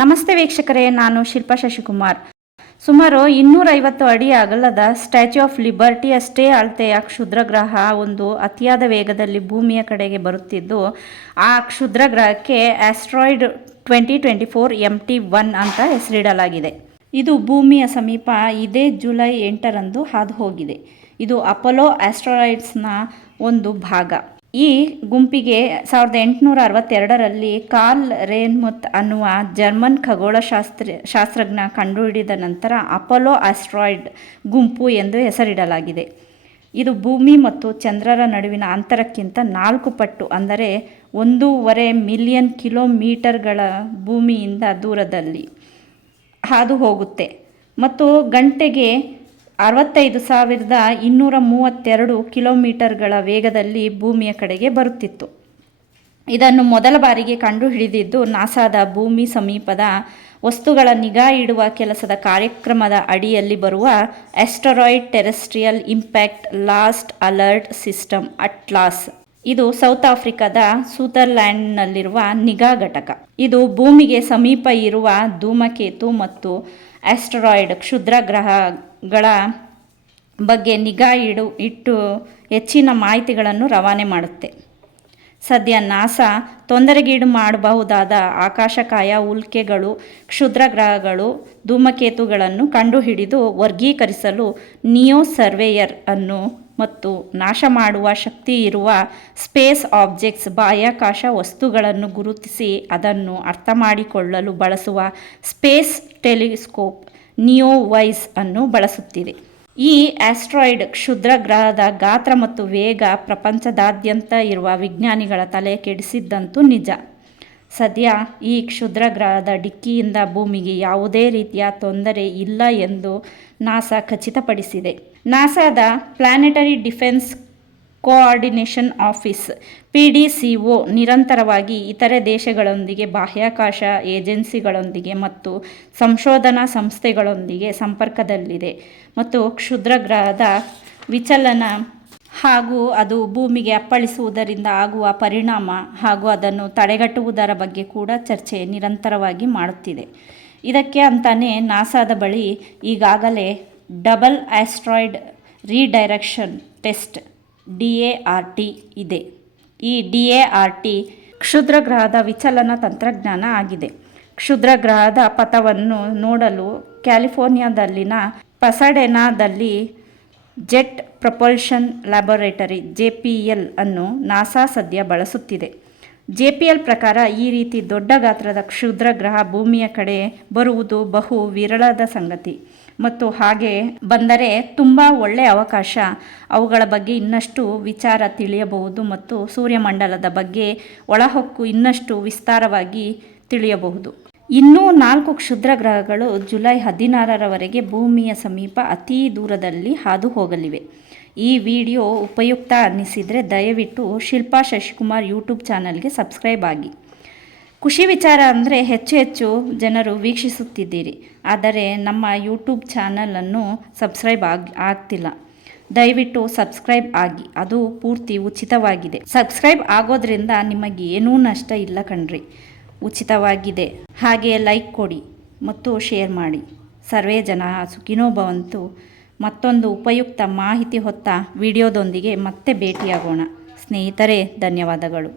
ನಮಸ್ತೆ ವೀಕ್ಷಕರೇ, ನಾನು ಶಿಲ್ಪಾ ಶಶಿಕುಮಾರ್. ಸುಮಾರು ಇನ್ನೂರೈವತ್ತು ಅಡಿ ಅಗಲದ ಸ್ಟ್ಯಾಚ್ಯೂ ಆಫ್ ಲಿಬರ್ಟಿ ಅಷ್ಟೇ ಅಳತೆಯ ಕ್ಷುದ್ರಗ್ರಹ ಒಂದು ಅತಿಯಾದ ವೇಗದಲ್ಲಿ ಭೂಮಿಯ ಕಡೆಗೆ ಬರುತ್ತಿದ್ದು, ಆ ಕ್ಷುದ್ರಗ್ರಹಕ್ಕೆ asteroid twenty twenty four M T one ಅಂತ ಹೆಸರಿಡಲಾಗಿದೆ. ಇದು ಭೂಮಿಯ ಸಮೀಪ ಇದೇ ಜುಲೈ ಎಂಟರಂದು ಹಾದು ಹೋಗಿದೆ. ಇದು ಅಪೊಲೋ ಆಸ್ಟ್ರಾಯ್ಡ್ಸ್ನ ಒಂದು ಭಾಗ. ಈ ಗುಂಪಿಗೆ ಸಾವಿರದ ಎಂಟುನೂರ ಅರವತ್ತೆರಡರಲ್ಲಿ ಕಾರ್ಲ್ ರೇನ್ಮುತ್ ಅನ್ನುವ ಜರ್ಮನ್ ಖಗೋಳಶಾಸ್ತ್ರ, ಶಾಸ್ತ್ರಜ್ಞ ಕಂಡುಹಿಡಿದ ನಂತರ ಅಪೋಲೋ ಆಸ್ಟ್ರಾಯ್ಡ್ ಗುಂಪು ಎಂದು ಹೆಸರಿಡಲಾಗಿದೆ. ಇದು ಭೂಮಿ ಮತ್ತು ಚಂದ್ರರ ನಡುವಿನ ಅಂತರಕ್ಕಿಂತ ನಾಲ್ಕು ಪಟ್ಟು ಅಂದರೆ ಒಂದೂವರೆ ಮಿಲಿಯನ್ ಕಿಲೋಮೀಟರ್ಗಳ ಭೂಮಿಯಿಂದ ದೂರದಲ್ಲಿ ಹಾದು ಹೋಗುತ್ತೆ. ಮತ್ತು ಗಂಟೆಗೆ ಅರವತ್ತೈದು ಸಾವಿರದ ಇನ್ನೂರ ಮೂವತ್ತೆರಡು ಕಿಲೋಮೀಟರ್ಗಳ ವೇಗದಲ್ಲಿ ಭೂಮಿಯ ಕಡೆಗೆ ಬರುತ್ತಿತ್ತು. ಇದನ್ನು ಮೊದಲ ಬಾರಿಗೆ ಕಂಡುಹಿಡಿದಿದ್ದು, ನಾಸಾದ ಭೂಮಿ ಸಮೀಪದ ವಸ್ತುಗಳ ನಿಗಾ ಇಡುವ ಕೆಲಸದ ಕಾರ್ಯಕ್ರಮದ ಅಡಿಯಲ್ಲಿ ಬರುವ asteroid terrestrial impact last alert system ATLAS ಇದು ಸೌತ್ ಆಫ್ರಿಕಾದ ಸೂತರ್ಲ್ಯಾಂಡ್ನಲ್ಲಿರುವ ನಿಗಾ ಘಟಕ. ಇದು ಭೂಮಿಗೆ ಸಮೀಪ ಇರುವ ಧೂಮಕೇತು ಮತ್ತು ಆಸ್ಟರಾಯ್ಡ್ ಕ್ಷುದ್ರ ಗ್ರಹಗಳ ಬಗ್ಗೆ ನಿಗಾ ಇಡು, ಇಟ್ಟು ಹೆಚ್ಚಿನ ಮಾಹಿತಿಗಳನ್ನು ರವಾನೆ ಮಾಡುತ್ತೆ. ಸದ್ಯ ನಾಸಾ ತೊಂದರೆಗೀಡು ಮಾಡಬಹುದಾದ ಆಕಾಶಕಾಯ, ಉಲ್ಕೆಗಳು, ಕ್ಷುದ್ರ ಗ್ರಹಗಳು, ಧೂಮಕೇತುಗಳನ್ನು ಕಂಡುಹಿಡಿದು ವರ್ಗೀಕರಿಸಲು ನಿಯೋ ಸರ್ವೇಯರ್ ಅನ್ನು ಮತ್ತು ನಾಶ ಮಾಡುವ ಶಕ್ತಿ ಇರುವ ಸ್ಪೇಸ್ ಆಬ್ಜೆಕ್ಟ್ಸ್ ಬಾಹ್ಯಾಕಾಶ ವಸ್ತುಗಳನ್ನು ಗುರುತಿಸಿ ಅದನ್ನು ಅರ್ಥಮಾಡಿಕೊಳ್ಳಲು ಬಳಸುವ ಸ್ಪೇಸ್ ಟೆಲಿಸ್ಕೋಪ್ ನಿಯೋವೈಸ್ ಅನ್ನು ಬಳಸುತ್ತಿದೆ ಈ ಆಸ್ಟ್ರಾಯ್ಡ್ ಕ್ಷುದ್ರ ಗ್ರಹದ ಗಾತ್ರ ಮತ್ತು ವೇಗ ಪ್ರಪಂಚದಾದ್ಯಂತ ಇರುವ ವಿಜ್ಞಾನಿಗಳ ತಲೆ ಕೆಡಿಸಿದ್ದಂತೂ ನಿಜ. ಸದ್ಯ ಈ ಕ್ಷುದ್ರ ಗ್ರಹದ ಡಿಕ್ಕಿಯಿಂದ ಭೂಮಿಗೆ ಯಾವುದೇ ರೀತಿಯ ತೊಂದರೆ ಇಲ್ಲ ಎಂದು ನಾಸಾ ಖಚಿತಪಡಿಸಿದೆ. ನಾಸಾದ planetary defence coordination office, P D C O, ನಿರಂತರವಾಗಿ ಇತರೆ ದೇಶಗಳೊಂದಿಗೆ ಬಾಹ್ಯಾಕಾಶ ಏಜೆನ್ಸಿಗಳೊಂದಿಗೆ ಮತ್ತು ಸಂಶೋಧನಾ ಸಂಸ್ಥೆಗಳೊಂದಿಗೆ ಸಂಪರ್ಕದಲ್ಲಿದೆ ಮತ್ತು ಕ್ಷುದ್ರಗ್ರಹದ ವಿಚಲನ ಹಾಗೂ ಅದು ಭೂಮಿಗೆ ಅಪ್ಪಳಿಸುವುದರಿಂದ ಆಗುವ ಪರಿಣಾಮ ಹಾಗೂ ಅದನ್ನು ತಡೆಗಟ್ಟುವುದರ ಬಗ್ಗೆ ಕೂಡ ಚರ್ಚೆ ನಿರಂತರವಾಗಿ ಮಾಡುತ್ತಿದೆ. ಇದಕ್ಕೆ ಅಂತಾನೆ ನಾಸಾದ ಬಳಿ ಈಗಾಗಲೇ double asteroid redirection test D A R T ಇದೆ. ಈ ಡಿ ಎ ಆರ್ ಟಿ ಕ್ಷುದ್ರ ಗ್ರಹದ ವಿಚಲನ ತಂತ್ರಜ್ಞಾನ ಆಗಿದೆ. ಕ್ಷುದ್ರ ಗ್ರಹದ ಪಥವನ್ನು ನೋಡಲು ಕ್ಯಾಲಿಫೋರ್ನಿಯಾದಲ್ಲಿನ ಪಸಡೆನಾದಲ್ಲಿ jet propulsion laboratory J P L ಅನ್ನು ನಾಸಾ ಸದ್ಯ ಬಳಸುತ್ತಿದೆ. ಜೆ ಪಿ ಎಲ್ ಪ್ರಕಾರ ಈ ರೀತಿ ದೊಡ್ಡ ಗಾತ್ರದ ಕ್ಷುದ್ರ ಗ್ರಹ ಭೂಮಿಯ ಕಡೆ ಬರುವುದು ಬಹು ವಿರಳದ ಸಂಗತಿ. ಮತ್ತು ಹಾಗೆ ಬಂದರೆ ತುಂಬ ಒಳ್ಳೆಯ ಅವಕಾಶ. ಅವುಗಳ ಬಗ್ಗೆ ಇನ್ನಷ್ಟು ವಿಚಾರ ತಿಳಿಯಬಹುದು ಮತ್ತು ಸೂರ್ಯಮಂಡಲದ ಬಗ್ಗೆ ಒಳಹೊಕ್ಕು ಇನ್ನಷ್ಟು ವಿಸ್ತಾರವಾಗಿ ತಿಳಿಯಬಹುದು. ಇನ್ನೂ ನಾಲ್ಕು ಕ್ಷುದ್ರ ಗ್ರಹಗಳು ಜುಲೈ ಹದಿನಾರರವರೆಗೆ ಭೂಮಿಯ ಸಮೀಪ ಅತೀ ದೂರದಲ್ಲಿ ಹಾದು ಹೋಗಲಿವೆ ಈ ವಿಡಿಯೋ ಉಪಯುಕ್ತ ಅನ್ನಿಸಿದರೆ ದಯವಿಟ್ಟು ಶಿಲ್ಪಾ ಶಶಿಕುಮಾರ್ ಯೂಟ್ಯೂಬ್ ಚಾನಲ್ಗೆ ಸಬ್ಸ್ಕ್ರೈಬ್ ಆಗಿ. ಖುಷಿ ವಿಚಾರ ಅಂದರೆ ಹೆಚ್ಚು ಹೆಚ್ಚು ಜನರು ವೀಕ್ಷಿಸುತ್ತಿದ್ದೀರಿ. ಆದರೆ ನಮ್ಮ ಯೂಟ್ಯೂಬ್ ಚಾನಲನ್ನು ಸಬ್ಸ್ಕ್ರೈಬ್ ಆಗಿ, ಆಗ್ತಿಲ್ಲ. ದಯವಿಟ್ಟು ಸಬ್ಸ್ಕ್ರೈಬ್ ಆಗಿ, ಅದು ಪೂರ್ತಿ ಉಚಿತವಾಗಿದೆ. ಸಬ್ಸ್ಕ್ರೈಬ್ ಆಗೋದ್ರಿಂದ ನಿಮಗೆ ಏನೂ ನಷ್ಟ ಇಲ್ಲ ಕಣ್ರಿ. ಉಚಿತವಾಗಿದೆ. ಹಾಗೆ ಲೈಕ್ ಕೊಡಿ ಮತ್ತು ಶೇರ್ ಮಾಡಿ. ಸರ್ವೇ ಜನ ಸುಖಿನೋ ಭವಂತು. ಮತ್ತೊಂದು ಉಪಯುಕ್ತ ಮಾಹಿತಿ ಹೊತ್ತ ವಿಡಿಯೋದೊಂದಿಗೆ ಮತ್ತೆ ಭೇಟಿಯಾಗೋಣ. ಸ್ನೇಹಿತರೆ, ಧನ್ಯವಾದಗಳು.